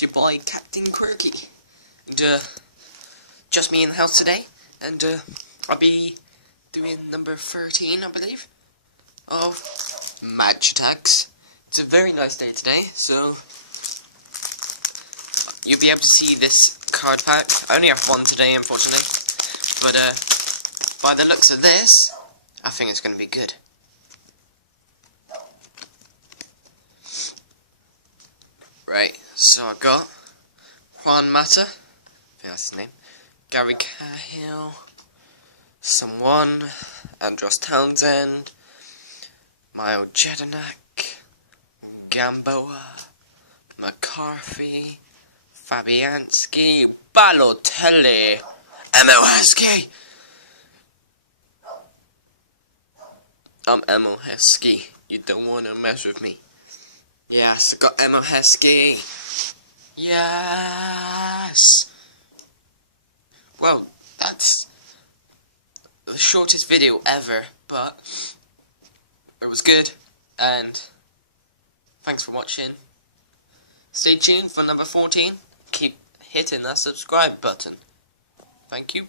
It's your boy Captain Quirky, and just me in the house today, and I'll be doing number 13, I believe, of Match Attax. It's a very nice day today, so you'll be able to see this card pack. I only have one today, unfortunately, but by the looks of this, I think it's going to be good. Right, so I got Juan Mata, I think that's his name, Gary Cahill, Someone, Andros Townsend, Mile Jedinak, Gamboa, McCarthy, Fabianski, Balotelli, Emile Heskey. I'm Emile Heskey. You don't want to mess with me. Yes, I got Emile Heskey. Yes. Well, that's the shortest video ever, but it was good, and thanks for watching. Stay tuned for number 14. Keep hitting that subscribe button. Thank you.